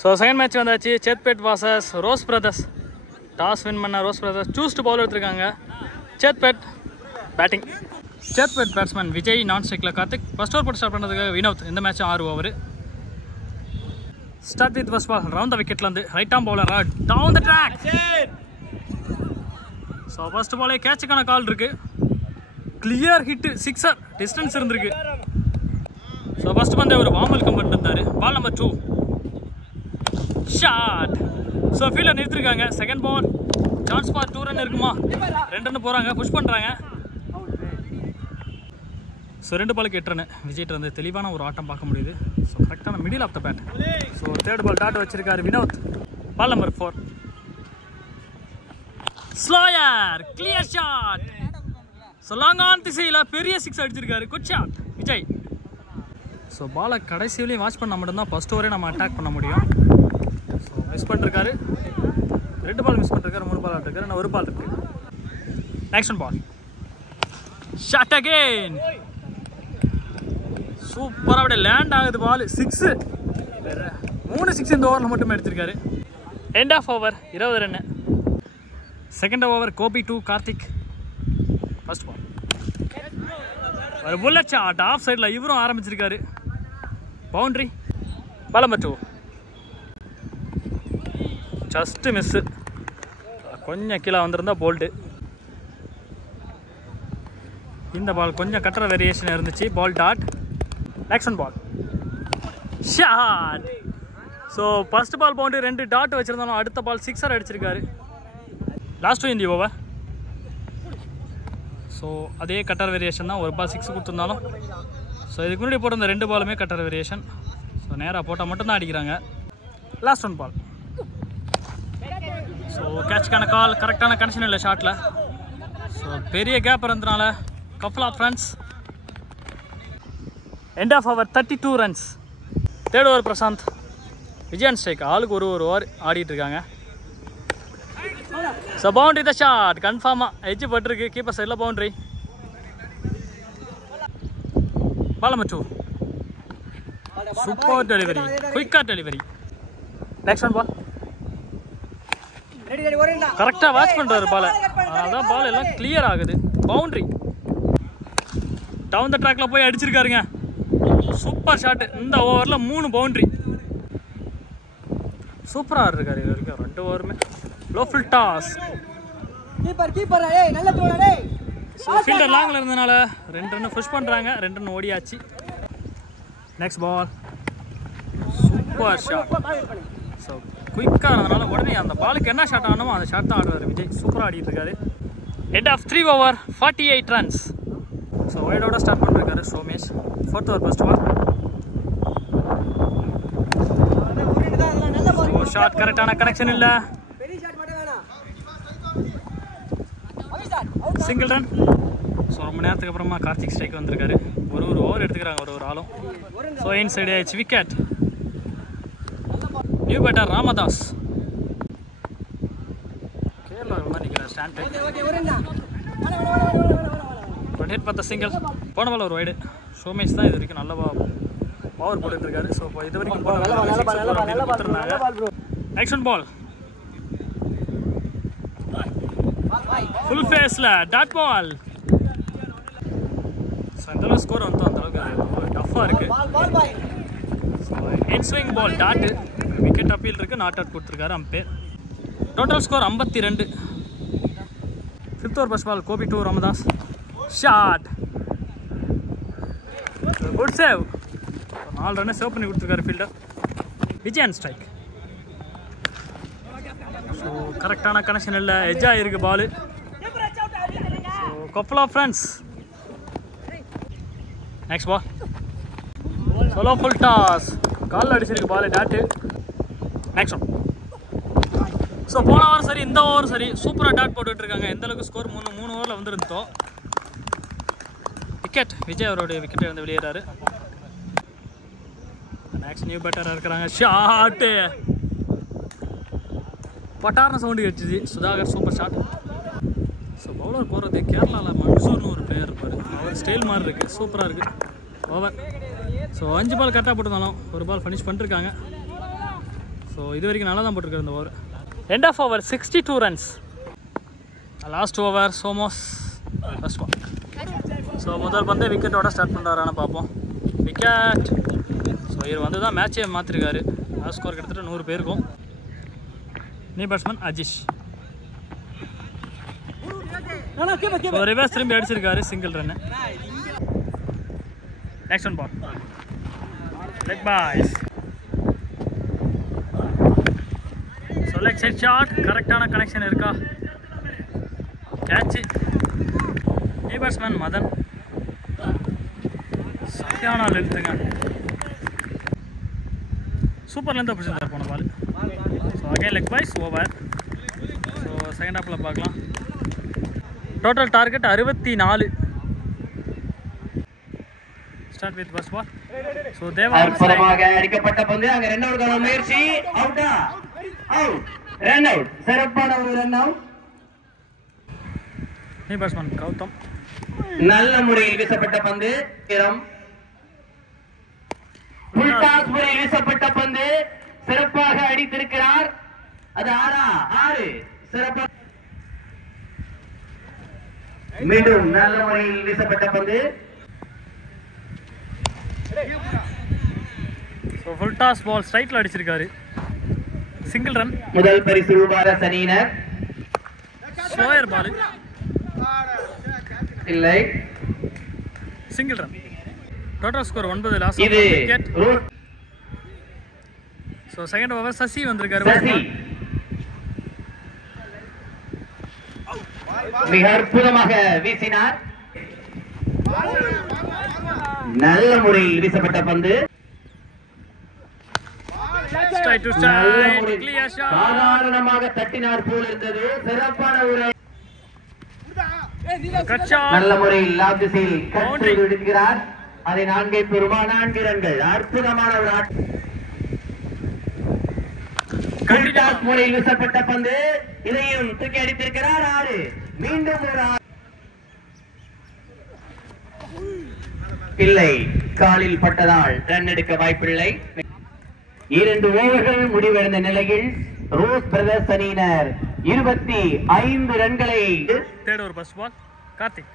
So second match வந்தாச்சு. Chetpet versus Rose Brothers. Toss win பண்ண Rose Brothers choosed bowl எடுத்திருக்காங்க. Chetpet batting. Chetpet batsman Vijay, நான் ஸ்ட்ரைக்கில் கார்த்திக். ஃபர்ஸ்ட் ஓவர் போட்டு ஸ்டார்ட் பண்ணுறதுக்கு வினோத். இந்த match 6 over. Start with first ball round the விக்கெட்லேருந்து right arm bowler down the track. So first பாலே கேட்சுக்கான கால் இருக்கு. கிளியர் ஹிட், சிக்ஸர், டிஸ்டன்ஸ் இருந்திருக்கு. ஸோ ஃபர்ஸ்ட் பந்தே ஒரு வார்ம் வெல்கம் பண்ணிருந்தாரு. Ball number 2 shot. So fielder நிறுத்திருக்காங்க. Second ball chance for 2 run இருக்குமா? 2 ரன் போகிறாங்க, புஷ் பண்ணுறாங்க. ஸோ 2 பாலுக்கு 8 ரன். விஜய்ட்டு வந்து தெளிவான ஒரு ஆட்டம் பார்க்க முடியுது. ஸோ கரெக்டான middle of the bat. So third ball dot வச்சிருக்காரு Vinod. Ball number 4 slower, clear shot. So long on திசையில் பெரிய 6 அடிச்சிருக்காரு. Good shot Vijay. ஸோ பாலை கடைசி வரையும் வாட்ச் பண்ணால் மட்டும்தான் ஃபர்ஸ்ட் ஓவரே நம்ம அட்டாக் பண்ண முடியும். ஸோ மிஸ் பண்ணிருக்காரு. 2 பால் மிஸ் பண்ணிருக்காரு. 3 பால் ஆட்டிருக்காரு. இன்னும் 1 பால் இருக்கு. Next ball shot again. சூப்பராக அப்படியே லேண்ட் ஆகுது பால். 6, 3 6 இந்த ஓவரில் மட்டுமே எடுத்திருக்காரு. End of over 20 run. Second over Gopi 2 Karthik. First ball ஒரு புல்லட் ஷாட் ஆஃப் சைடில். இவரும் ஆரம்பிச்சிருக்காரு. Boundary. Ball number 2 just miss. கொஞ்சம் கீழே வந்திருந்தா போல்டு. இந்த பால் கொஞ்சம் கட்டுற வேரியேஷன் இருந்துச்சு. Ball dot. Next ball shot. So first ball boundary, 2 dot வச்சிருந்தாலும் அடுத்த பால் 6 அடிச்சிருக்காரு. லாஸ்ட் இந்த ஓவர். ஸோ அதே கட்டர் வேரியேஷன் தான். 1 பால் 6 கொடுத்துருந்தாலும் ஸோ இதுக்கு முன்னாடி போட்ட இந்த 2 பாலுமே கட்டர் வேரியேஷன். ஸோ நேராக போட்டால் மட்டும்தான் அடிக்கிறாங்க. Last 1 ball. ஸோ கேட்சுக்கான கால். கரெக்டான கனெக்ஷன் இல்லை ஷாட்டில். ஸோ பெரிய கேப் இருந்ததுனால couple of runs. End of over 32 runs. Third over Prashanth. Vijayan strike. ஆளுக்கு ஒரு ஓவர் ஆடிட்டு இருக்காங்க. So boundary the shot. கன்ஃபார்மாக எட்ஜ் பட்டிருக்கு. கீப்பர் சைடில் boundary. Ball number 2 super delivery, குயிக்காக டெலிவரி. நெக்ஸ்ட் பால் கரெக்டாக வாட்ச் பண்ணுறாரு பாலை. அதான் பால் எல்லாம் கிளியர் ஆகுது. பவுண்டரி. டவுன் த ட்ராக்ல போய் அடிச்சிருக்காருங்க. Super shot. இந்த ஓவரில் 3 பவுண்டரி. சூப்பராக இருக்காரு. இது வரைக்கும் 2 ஓவருமே லோ ஃபுல் டாஸ். ஃபீல்டர் லாங்கில் இருந்ததுனால 2 ரன் புஷ் பண்ணுறாங்க. 2 ரன் ஓடியாச்சு. Next ball super shot. So குயிக்காக இருந்ததுனால உடனே அந்த பாலுக்கு என்ன ஷாட் ஆனமோ அந்த ஷாட் தான் ஆடுவார் விஜய். சூப்பராக ஆடிட்டு இருக்காரு. End of 3 over 48 runs. So வைடோட ஸ்டார்ட் பண்ணிருக்காரு Somesh. 4th over first ball. Shot கரெக்டான கனெக்ஷன் இல்லை. Single run. ஸோ ரொம்ப நேரத்துக்கு அப்புறமா கார்த்திக் ஸ்ட்ரைக் வந்திருக்காரு. ஒரு ஓவர் எடுத்துக்கிறாங்க ஒரு ஆளும். ஸோ இன் சைடு ஆயிடுச்சு. விக்கெட். New batter Ramadas. கேரளாவில் தான் நிற்கிறார் ஸ்டாண்ட். பட் ஹிட் பார்த்த சிங்கிள். போன பால் ஒரு வைடு. சோமேஷ் தான் இது வரைக்கும் நல்ல பவர் போட்டுருக்காரு. ஸோ இப்போ இது வரைக்கும் கொடுத்துருந்தாங்க. நெக்ஸ்ட் பால் ஃபுல் ஃபேஸில் டாட் பால். ஸோ அந்தளவு ஸ்கோர் வந்து அந்தளவுக்கு டஃப்பாக இருக்குது. So head swing ball dot. Wicket appeal இருக்குது. நாட் அவுட் கொடுத்துருக்காரு umpire. Total score 52. 5th over first ball Gopi 2 Ramadas. Shot. Good save. 4 ரன்னை சேவ் பண்ணி கொடுத்துருக்காரு ஃபீல்டர். விஜயன் ஸ்ட்ரைக். ஸோ கரெக்டான கனெக்ஷன் இல்லை. எஜ்ஜாக இருக்குது பால். So couple of runs. Next ball so low full toss. காலில் அடிச்சிருக்கு பால் டாட்டு. Next one. ஸோ போன ஓவர் சரி, இந்த ஓவர் சரி, சூப்பராக டாட் போட்டுட்ருக்காங்க. எந்தளவுக்கு ஸ்கோர் 3 ஓவரில் வந்துருந்தோம். விக்கெட். விஜய் அவருடைய விக்கெட்டை வந்து வெளியேறாரு. நெக்ஸ்ட் நியூ பேட்டராக இருக்கிறாங்க. ஷாட்டு. பட்டார்னு சவுண்டு கேட்டுச்சு. Sudhakar super shot. So bowler போகிறது கேரளாவில் மன்சூர்னு ஒரு பிளேயர் இருப்பார். அவர் ஸ்டைல் மாதிரி இருக்குது. சூப்பராக இருக்குது ஓவர். ஸோ 5 பால் கரெக்டாக போட்டிருந்தாலும் 1 பால் ஃபினிஷ் பண்ணிருக்காங்க. ஸோ இது வரைக்கும் நல்லா தான் போட்டிருக்காரு இந்த ஓவர். End of over 62 runs. Last over Somesh first ball. So முதல் பந்தே விக்கெட்டோட ஸ்டார்ட் பண்ணுறாரான்னு பார்ப்போம். விக்கெட். ஸோ இவர் வந்து தான் மேட்சே மாற்றிருக்காரு. லாஸ்ட் ஸ்கோர் கிட்டத்தட்ட 100 பேருக்கும். New batsman Ajish. ரிவர்ஸ் திரும்பி அடிச்சிருக்காரு, single run. Next one ball. Leg byes. So leg side shot. கரெக்டான கனெக்ஷன் இருக்கா? கேட்ச். New batsman Madan. சரியான லென்த்துங்க. சூப்பர் லென்த் பிடிச்சிருந்தார் போன பால். So again leg byes over. So second ஹாஃபில் பார்க்கலாம். Total target 64. Start with first ball. So Deva அற்புதமாக அடிக்கப்பட்ட பந்து. அங்க ரன் அவுட் முயற்சி. அவுட்டா? அவுட். Run out. சிறப்பான ஒரு run out. New batsman Gautham. நல்ல முறையில் வீசப்பட்ட பந்து. ஃபுல் டாஸ் முறையில் வீசப்பட்ட பந்து. சிறப்பாக அடித்திருக்கிறார். அது 6. சிறப்பாக மீண்டும் நல்ல முறையில் வீசப்பட்ட பந்து. ஸோ ஃபுல் டாஸ் பால் ஸ்ட்ரைட்ல அடிச்சிருக்காரு. Single run. முதல் பரிசு ரூபாய் அணியினர். ஸ்லோயர் பால் இல்லை. Single run. Total score 9. Last இது wicket. So second over Sasi வந்திருக்காரு. சசி மிக அற்புதமாக வீசினார். நல்ல முறையில் வீசப்பட்ட பந்து. சாதாரணமாக தட்டினார் போல் இருந்தது. சிறப்பான ஒரு நல்ல முறையில் லாப் திசையில் கட் செய்து விடுகிறார். அதை 4 பெறுமா. 4 ரன்கள். அற்புதமான ஒரு முறையில் வீசப்பட்ட பந்து. இதையும் தூக்கி அடித்திருக்கிறார். 6. மீண்டும் ஒரு இல்லை. காலில் பட்டதால் ரன் எடுக்க வாய்ப்பில்லை. 2 ஓவர்கள் முடிவடைந்த நிலையில் ரோஸ் பிரதர்ஸ் அணியினர் 25 ரன்களை. Third over first ball. Karthik.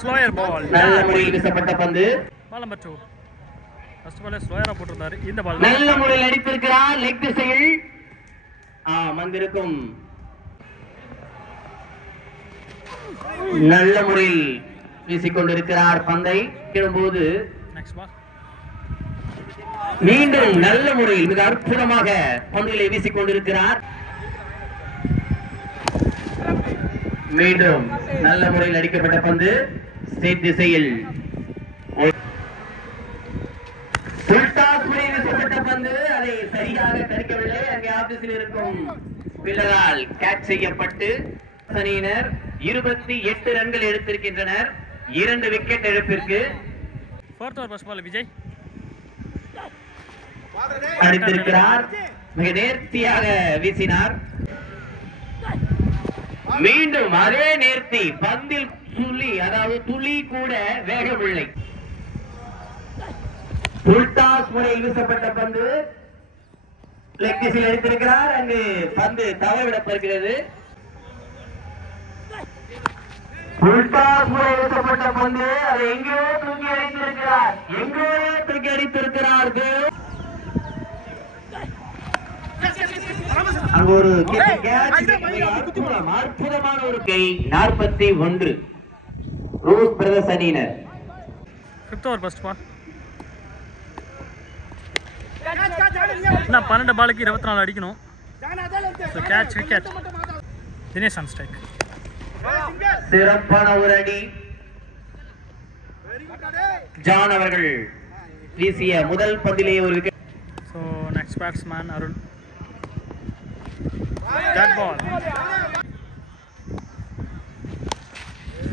Slower ball. நல்ல முறையில் வீசப்பட்ட பந்து. Ball number 2. ஃபர்ஸ்ட் பால் ஸ்லோயரா போட்டுட்டாரு. இந்த பால் நல்ல முறையில் அடித்திருக்கிறார். லெக் திசையில் வந்திருக்கும். நல்ல முறையில் வீசிக்கொண்டிருக்கிறார் பந்தை. போது நெக்ஸ்ட் பால். மீண்டும் நல்ல முறையில் மிக அற்புதமாக பந்துகளை வீசிக்கொண்டிருக்கிறார். மீண்டும் நல்ல முறையில் அடிக்கப்பட்ட பந்து. ஸ்ட்ரெயிட் திசையில் வீசப்பட்ட பந்து. அதை சரியாக தடுக்கவில்லை. அங்கே ஆபீஸில் இருக்கும் பிள்ளரால் கேட்ச் செய்யப்பட்டு அணியினர் 28 ரன்கள் எடுத்திருக்கின்றனர். 2 விக்கெட் இழப்பிற்கு. Fourth over first ball Vijay அடித்திருக்கிறார். மிக நேர்த்தியாக வீசினார். மீண்டும் அதே நேர்த்தி. பந்தில் துளி, அதாவது துளி கூட வேகவில்லை. ஃபுல் டாஸ் முறையில் வீசப்பட்ட பந்து. லெக் திசையில் அடித்திருக்கிறார். அங்கு பந்து தவறவிடப்படுகிறது. ஃபுல் டாஸ் முறையில் வீசப்பட்ட பந்து. அதை எங்கேயோ தூக்கி அடித்திருக்கிறார். எங்கேயோ தூக்கி அடித்திருக்கிறார்கள். அங்கு ஒரு அற்புதமான ஒரு கை. 41 ரோஸ் பிரதர்ஸ் அணியினர். Fifth over first ball. இன்னும் 12 பாலுக்கு 24 அடிக்கணும். Catch wicket. Dinesh on strike. சிறப்பான ஒரு அடி. ஜான் அவர்கள் வீசிய முதல் பந்திலேயே ஒரு விக்கெட். So next batsman Arun. Dead ball.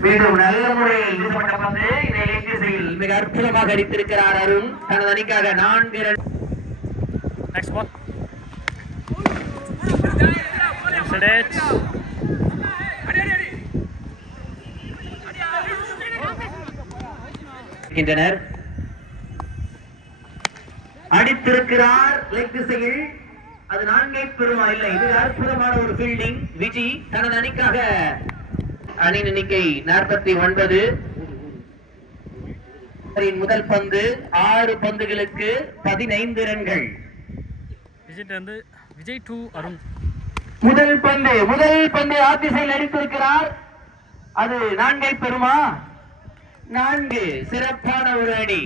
மீண்டும் நல்ல முறையில் வீசப்பட்ட பந்து. இதை லெக் திசையில் மிக அற்புதமாக அடித்திருக்கிறார் அருண். தனது அணிக்காக 4 ரன். நெக்ஸ்ட் பால். அடித்து அடித்திருக்கிறார் லெக் திசையில். அது 4 பெறுமா இல்லை. இது அற்புதமான ஒரு ஃபீல்டிங். விஜி தனது அணிக்காக அணியின் எண்ணிக்கை 49. முதல் பந்து 6 பந்துகளுக்கு 15 ரன்கள். விஜய் டு அருண். முதல் பந்து ஆதிசையில் அடித்திருக்கிறார். அது 4 பெறுமா? 4. சிறப்பான ஒரு அடி.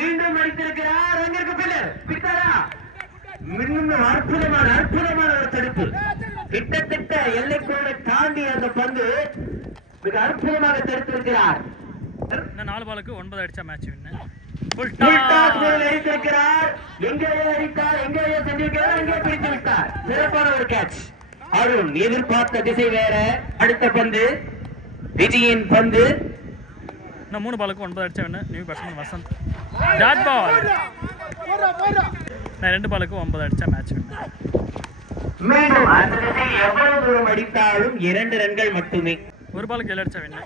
மீண்டும் அடித்திருக்கிறார். அங்கிருக்கு பிள்ளர் அற்புதமான ஒரு தடுப்பு. கிட்டத்தட்ட எல்லைக்கோடு தாண்டி அந்த பந்து மிக அற்புதமாக தடுத்திருக்கிறார். 4 பாலுக்கு 9 அடிச்சா மேட்ச் வின்னு. அடித்திருக்கிறார். எங்கேயோ அடித்தார், எங்கேயோ சென்றிருக்கிறார், எங்கே பிடித்து விட்டார். சிறப்பான ஒரு கேட்ச். அருண் எதிர்பார்த்த திசை வேற. அடுத்த பந்து விஜயின் பந்து. 3 பாலுக்கு 9 அடிச்சா win. New batsman Vasanth. Dot ball. 2 பாலுக்கு 9 அடிச்சா மேட்ச் வின்னு. மீண்டும் அந்த திசை எவ்வளவு தூரம் அடித்தாலும் 2 ரன்கள் மட்டுமே. 1 பாலுக்கு 7 அடிச்சா வின்னு.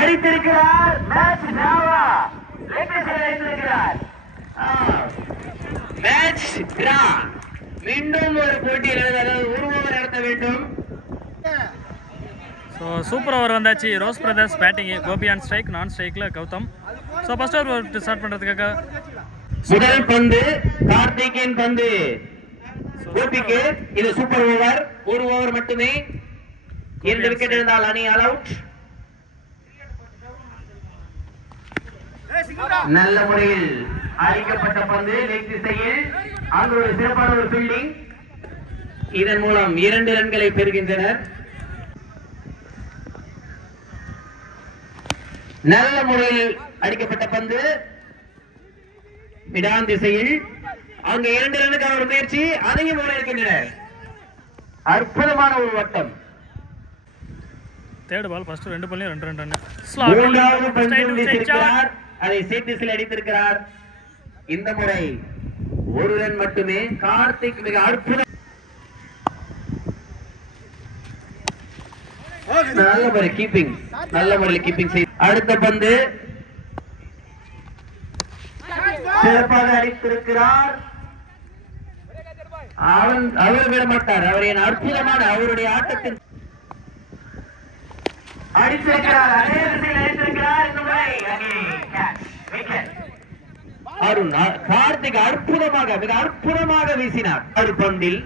அடித்திருக்கிறார். மேட்ச் டிராவா. Match draw. மீண்டும் ஒரு போட்டி நடத்த வேண்டும். சூப்பர் ஓவர் வந்தாச்சு. Rose Brothers batting. Gopi on strike, நான் ஸ்ட்ரைக்ல கௌதம். ஃபர்ஸ்ட் ஓவர் ஸ்டார்ட் பண்றதுக்காக முதல் பந்து கார்த்திகேயன் பந்து கோபிக்கு. இது சூப்பர் ஓவர். 1 ஓவர் மட்டுமே. 2 விக்கெட் இருந்தால் அணி ஆல் அவுட். நல்ல முறையில் அடிக்கப்பட்ட பந்து லெக் திசையில். அங்கு ஒரு சிறப்பான ஒரு ஃபீல்டிங். இதன் மூலம் 2 ரன்களை பெறுகின்றனர். நல்ல முறையில் அடிக்கப்பட்ட பந்து மிடான் திசையில். அங்கு 2 ரன்னுக்கான ஒரு முயற்சி. அதையும் இருக்கின்றனர். அற்புதமான ஒரு வட்டம். Third ball. ஃபர்ஸ்ட் 2 பால்லையும் 2 ரன். மூன்றாவது பந்து வீசியிருக்கிறார். அதை சேட்டிஸில் அடித்திருக்கிறார். இந்த முறை 1 ரன் மட்டுமே. கார்த்திக் மிக அற்புதம். நல்ல முறை கீப்பிங். நல்ல முறையில் கீப்பிங் செய்து அடுத்த பந்து சிறப்பாக அடித்திருக்கிறார். அவர் விட மாட்டார். அவரின் அற்புதமான அவருடைய ஆட்டத்தின் அடித்திருக்கிறார். அதே திசையில் அடித்திருக்கிறார். இந்த முறை அருண் கார்த்திக் அற்புதமாக மிக அற்புதமாக வீசினார். ஒரு பந்தில்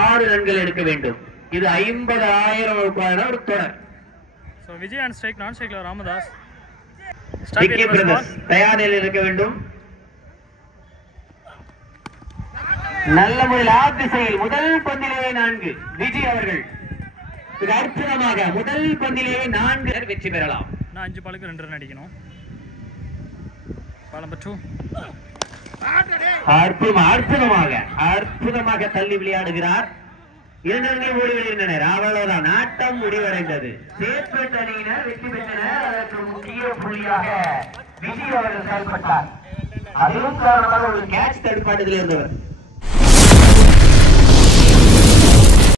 6 ரன்கள் எடுக்க வேண்டும். இது 50,000 ஒரு தொடர். விஜய் ஆன் ஸ்ட்ரைக், நான் ஸ்ட்ரைக்ல ராமதாஸ். தயார் நிலையில் இருக்க வேண்டும். நல்ல முறையில் ஆப் திசையில் முதல் பந்திலேயே 4. விஜய் அவர்கள் மிக அற்புதமாக முதல் பந்திலேயே 4 வெற்றி பெறலாம். 5 பாலுக்கு 2 ரன் அடிக்கணும். அற்புதமாக தள்ளி விளையாடுகிறார். 2 ரன்கள் ஓடி வருகின்றனர். அவ்வளவுதான். ஆட்டம் முடிவடைந்தது. சேத்பேட் அணியினர் வெற்றி பெற்றனர். அதற்கு முக்கிய புள்ளியாக விஜய் அவர்கள் செயல்பட்டார். அதுவும் காரணமாக ஒரு கேட்ச் தடுப்பாட்டத்தில் இருந்தவர்.